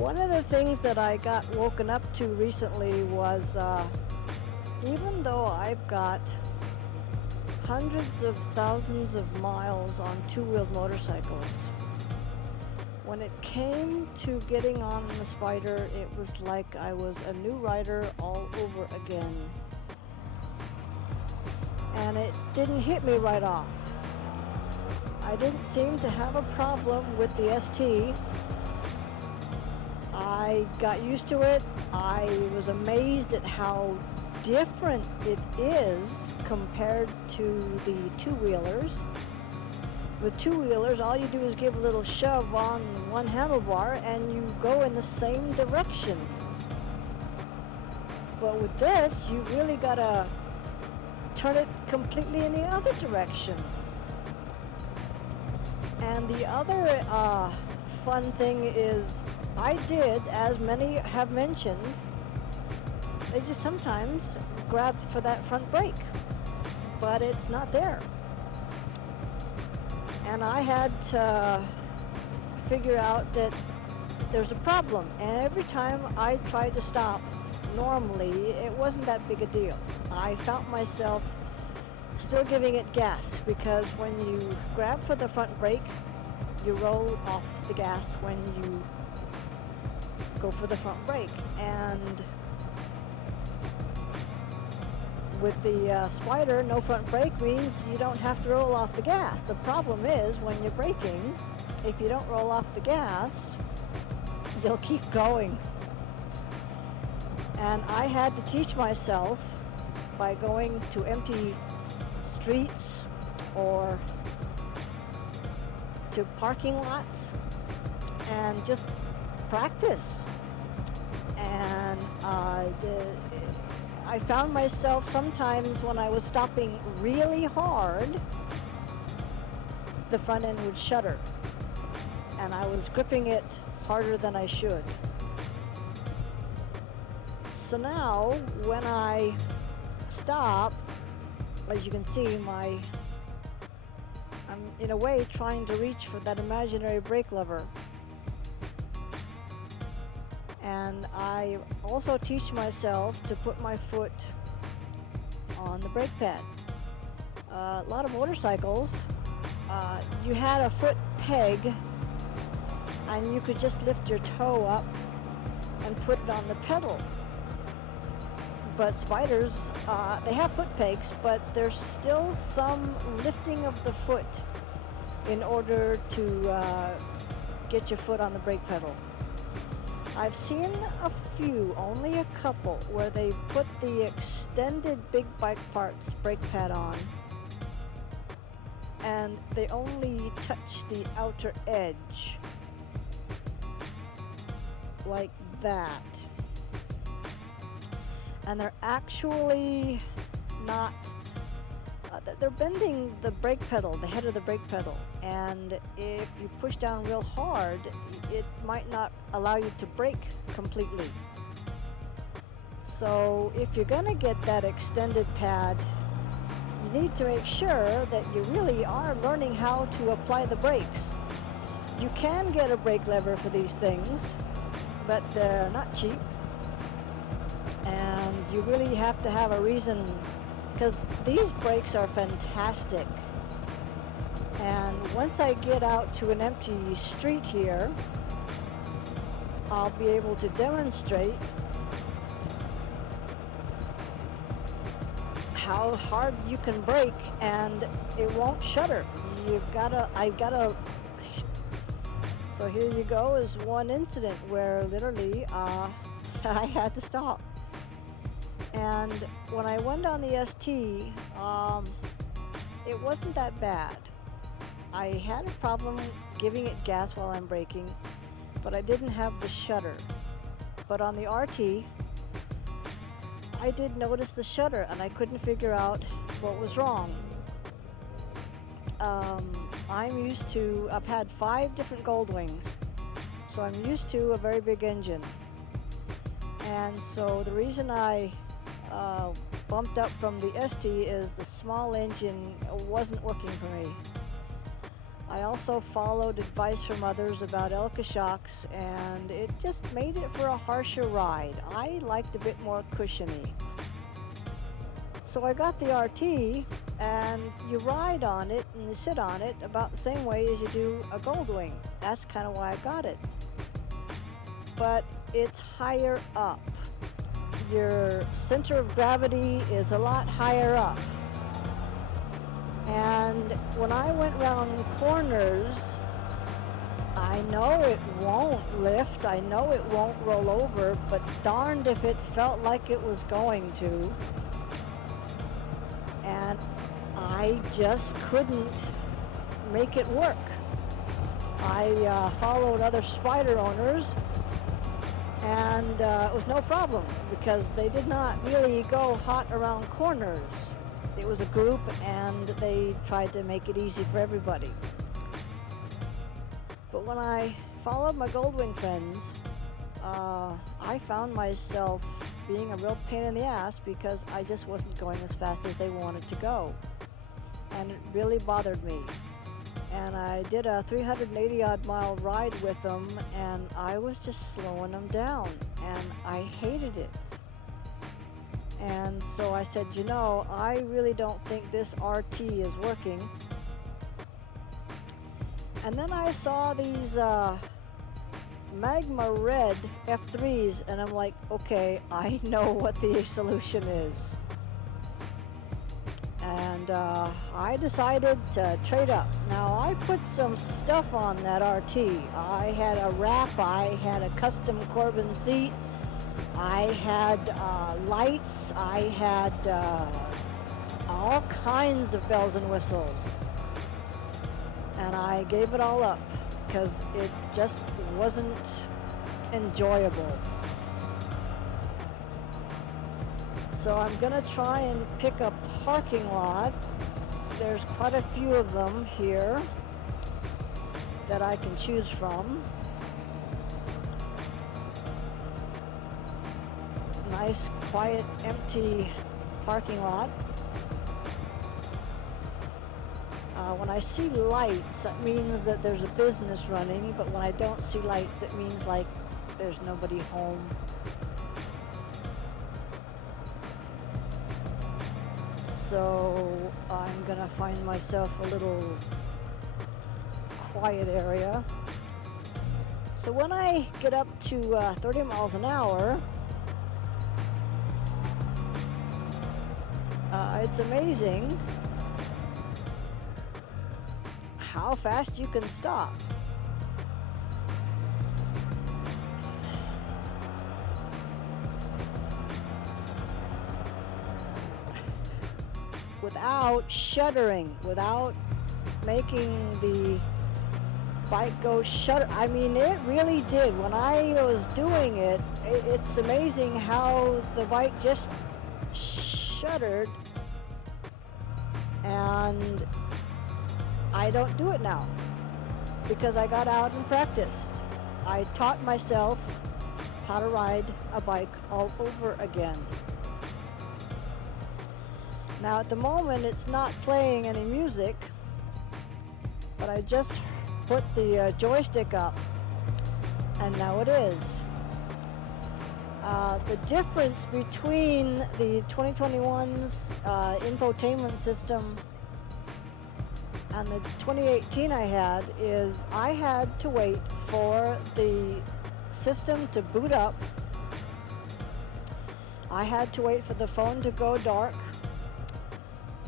One of the things that I got woken up to recently was even though I've got hundreds of thousands of miles on two-wheeled motorcycles, when it came to getting on the Spyder, it was like I was a new rider all over again. And it didn't hit me right off. I didn't seem to have a problem with the ST. I got used to it. I was amazed at how different it is compared to the two-wheelers. With two-wheelers, all you do is give a little shove on one handlebar and you go in the same direction. But with this, you really gotta turn it completely in the other direction. And the other fun thing is, I did, as many have mentioned, they just sometimes grab for that front brake, but it's not there. And I had to figure out that there's a problem. And every time I tried to stop, normally it wasn't that big a deal. I found myself still giving it gas, because when you grab for the front brake, you roll off the gas when you go for the front brake. And with the Spyder, no front brake means you don't have to roll off the gas. The problem is, when you're braking, if you don't roll off the gas, you'll keep going. And I had to teach myself by going to empty streets or to parking lots and just practice. And I found myself sometimes when I was stopping really hard, the front end would shudder, and I was gripping it harder than I should. So now, when I stop, as you can see, I'm in a way trying to reach for that imaginary brake lever. And I also teach myself to put my foot on the brake pad. A lot of motorcycles, you had a foot peg and you could just lift your toe up and put it on the pedal. But Spyders, they have foot pegs, but there's still some lifting of the foot in order to get your foot on the brake pedal. I've seen a few, only a couple, where they put the extended big bike parts brake pad on and they only touch the outer edge like that. And they're actually not, they're bending the brake pedal, the head of the brake pedal, and if you push down real hard, it might not allow you to brake completely. So if you're gonna get that extended pad, you need to make sure that you really are learning how to apply the brakes. You can get a brake lever for these things, but they're not cheap. And you really have to have a reason, because these brakes are fantastic. And once I get out to an empty street here, I'll be able to demonstrate how hard you can brake and it won't shudder. So here you go is one incident where literally I had to stop. And when I went on the ST, it wasn't that bad. I had a problem giving it gas while I'm braking, but I didn't have the shudder. But on the RT, I did notice the shudder and I couldn't figure out what was wrong. I've had 5 different Goldwings, so I'm used to a very big engine. And so the reason I bumped up from the ST is the small engine wasn't working for me. I also followed advice from others about Elka shocks, and it just made it for a harsher ride. I liked a bit more cushiony. So I got the RT, and you ride on it and you sit on it about the same way as you do a Goldwing. That's kind of why I got it. But it's higher up. Your center of gravity is a lot higher up. And when I went around corners, I know it won't lift, I know it won't roll over, but darned if it felt like it was going to. And I just couldn't make it work. I followed other Spyder owners, and it was no problem because they did not really go hot around corners. It was a group, and they tried to make it easy for everybody. But when I followed my Goldwing friends, I found myself being a real pain in the ass because I just wasn't going as fast as they wanted to go. And it really bothered me. And I did a 380-odd mile ride with them, and I was just slowing them down, and I hated it. And so I said, you know, I really don't think this RT is working. And then I saw these magma red F3s, and I'm like, okay, I know what the solution is. And I decided to trade up. Now, I put some stuff on that RT. I had a wrap, I had a custom Corbin seat, I had lights, I had all kinds of bells and whistles. And I gave it all up because it just wasn't enjoyable. So I'm gonna try and pick a parking lot. There's quite a few of them here that I can choose from. Nice, quiet, empty parking lot. When I see lights, that means that there's a business running, but when I don't see lights, it means like there's nobody home. So I'm gonna find myself a little quiet area. So when I get up to 30 miles an hour, it's amazing how fast you can stop. Without shuddering, without making the bike go shudder. I mean, it really did. When I was doing it, it's amazing how the bike just shuddered, and I don't do it now because I got out and practiced. I taught myself how to ride a bike all over again. Now at the moment it's not playing any music, but I just put the joystick up, and now it is. The difference between the 2021's infotainment system and the 2018 I had is I had to wait for the system to boot up. I had to wait for the phone to go dark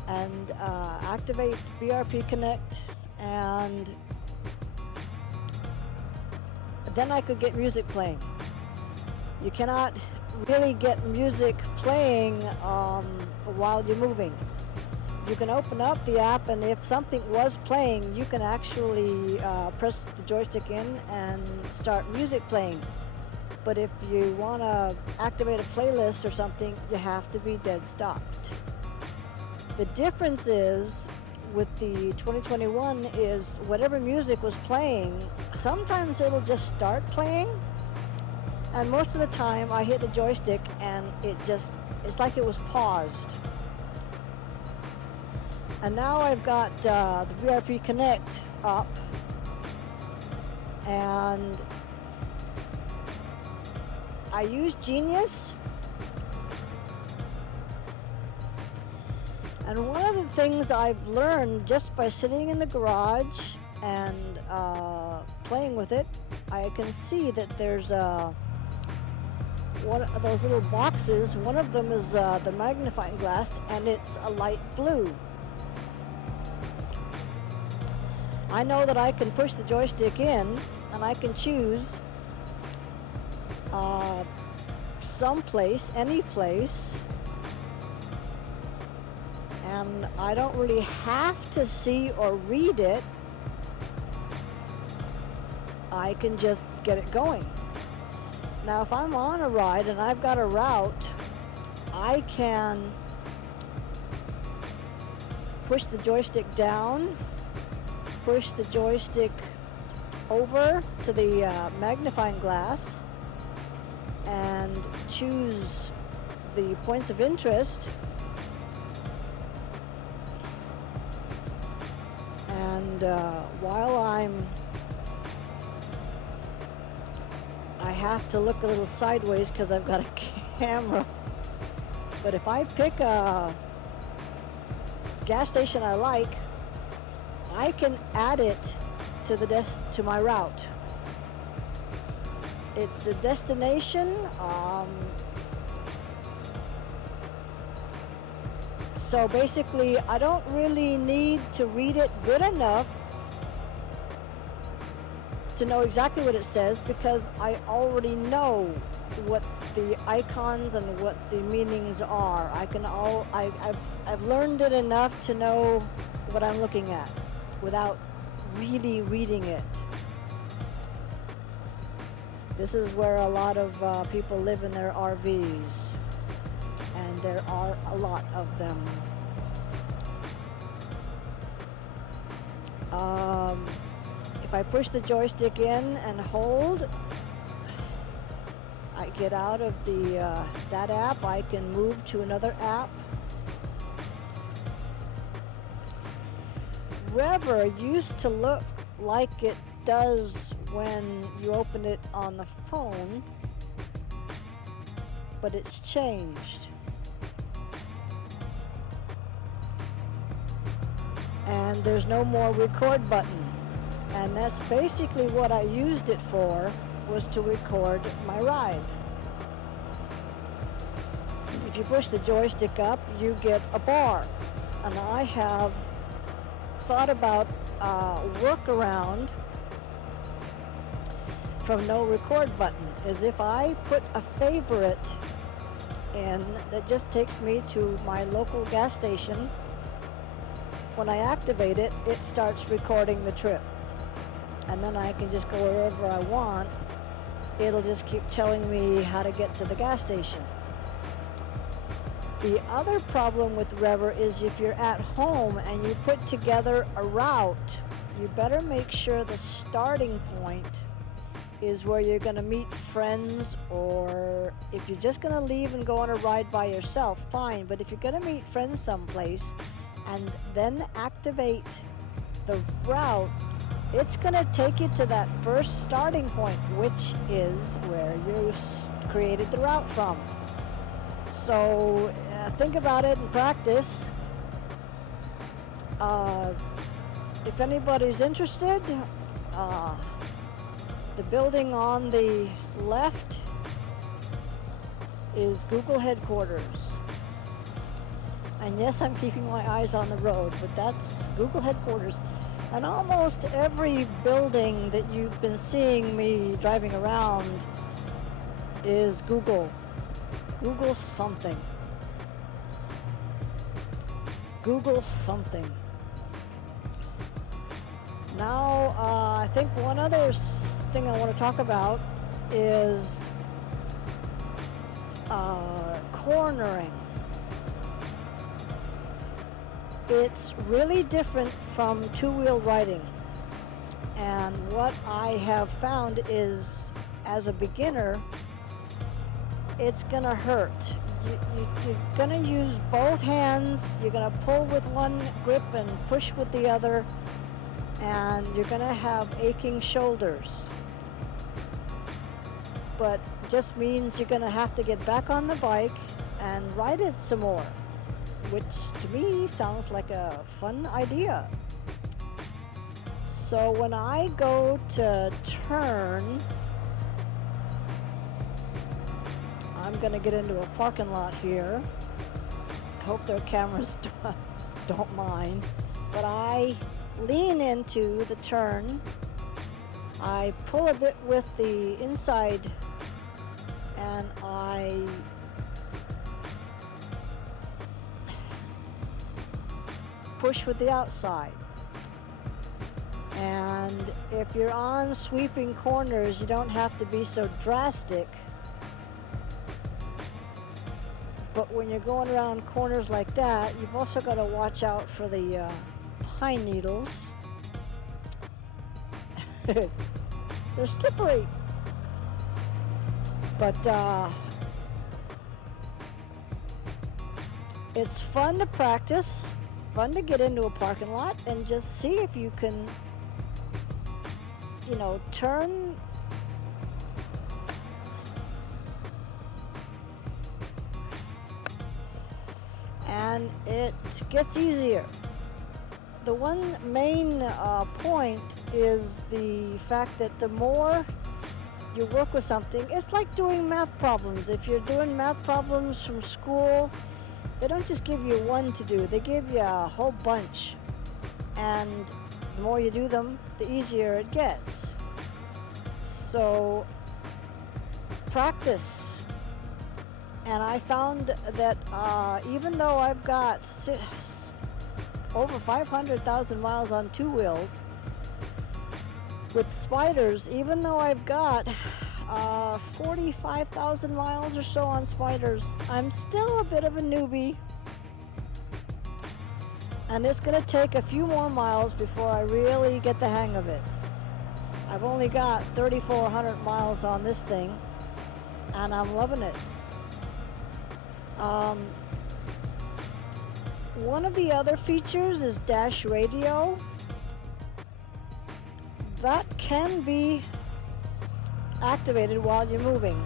and activate BRP Connect, and then I could get music playing. You cannot really get music playing while you're moving. You can open up the app, and if something was playing, you can actually press the joystick in and start music playing. But if you want to activate a playlist or something, you have to be dead stopped. The difference is with the 2021 is whatever music was playing, sometimes it'll just start playing, and most of the time I hit the joystick and it's like it was paused. And now I've got the BRP Connect up, and I use Genius. And one of the things I've learned just by sitting in the garage and playing with it, I can see that there's one of those little boxes. One of them is the magnifying glass, and it's a light blue. I know that I can push the joystick in, and I can choose someplace, any place, and I don't really have to see or read it. I can just get it going. Now, if I'm on a ride and I've got a route, I can push the joystick down, push the joystick over to the magnifying glass, and choose the points of interest, and while I have to look a little sideways because I've got a camera, but if I pick a gas station I like, I can add it to my route. It's a destination, so basically I don't really need to read it good enough to know exactly what it says, because I already know what the icons and what the meanings are. I've learned it enough to know what I'm looking at without really reading it. This is where a lot of people live in their RVs, and there are a lot of them. If I push the joystick in and hold, I get out of that app. I can move to another app. Rever used to look like it does when you open it on the phone, but it's changed. And there's no more record button. And that's basically what I used it for, was to record my ride. If you push the joystick up, you get a bar. And I have thought about a workaround from no record button, is if I put a favorite in that just takes me to my local gas station. When I activate it, it starts recording the trip. And then I can just go wherever I want. It'll just keep telling me how to get to the gas station. The other problem with Rever is if you're at home and you put together a route, you better make sure the starting point is where you're going to meet friends, or if you're just going to leave and go on a ride by yourself, fine. But if you're going to meet friends someplace and then activate the route, it's going to take you to that first starting point, which is where you created the route from. So think about it and practice. If anybody's interested, the building on the left is Google headquarters. And yes, I'm keeping my eyes on the road, but that's Google headquarters. And almost every building that you've been seeing me driving around is Google. Google something. Google something. Now, I think one other thing I want to talk about is cornering. It's really different from two-wheel riding, and what I have found is, as a beginner, it's gonna hurt. You're gonna use both hands. You're gonna pull with one grip and push with the other, and you're going to have aching shoulders. But just means you're going to have to get back on the bike and ride it some more, which to me sounds like a fun idea. So when I go to turn, I'm going to get into a parking lot here. Hope their cameras don't mind. But I lean into the turn. I pull a bit with the inside, and I push with the outside. And if you're on sweeping corners, you don't have to be so drastic. But when you're going around corners like that, you've also got to watch out for the pine needles. They're slippery. But it's fun to practice, fun to get into a parking lot and just see if you can, you know, turn and it gets easier. The one main point is the fact that the more you work with something, it's like doing math problems. If you're doing math problems from school, they don't just give you one to do, they give you a whole bunch. And the more you do them, the easier it gets. So practice. And I found that even though I've got over 500,000 miles on two wheels with Spyders, even though I've got 45,000 miles or so on Spyders, I'm still a bit of a newbie. And it's going to take a few more miles before I really get the hang of it. I've only got 3,400 miles on this thing, and I'm loving it. One of the other features is dash radio. That can be activated while you're moving.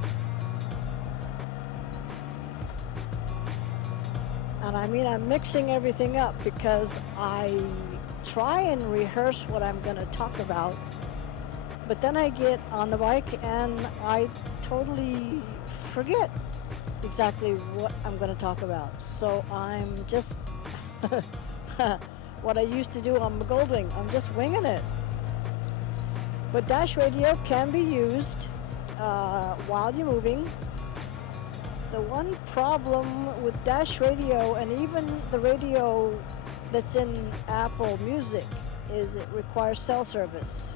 And I mean, I'm mixing everything up because I try and rehearse what I'm going to talk about, but then I get on the bike and I totally forget exactly what I'm going to talk about. So I'm just what I used to do on Goldwing. I'm just winging it. But dash radio can be used while you're moving. The one problem with dash radio, and even the radio that's in Apple Music, is it requires cell service.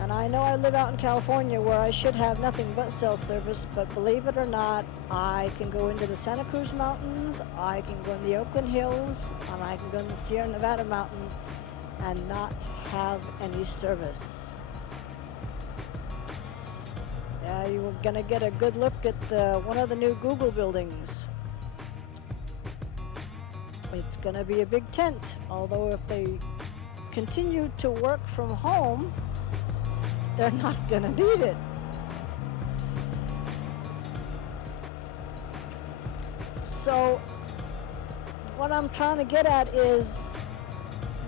And I know I live out in California where I should have nothing but cell service, but believe it or not, I can go into the Santa Cruz Mountains, I can go in the Oakland Hills, and I can go in the Sierra Nevada Mountains and not have any service. You're gonna get a good look at one of the new Google buildings. It's gonna be a big tent, although if they continue to work from home, they're not gonna need it. So what I'm trying to get at is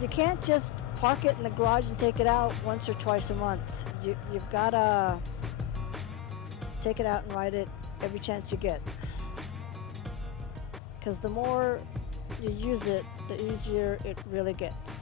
you can't just park it in the garage and take it out once or twice a month. You've gotta take it out and ride it every chance you get. Because the more you use it, the easier it really gets.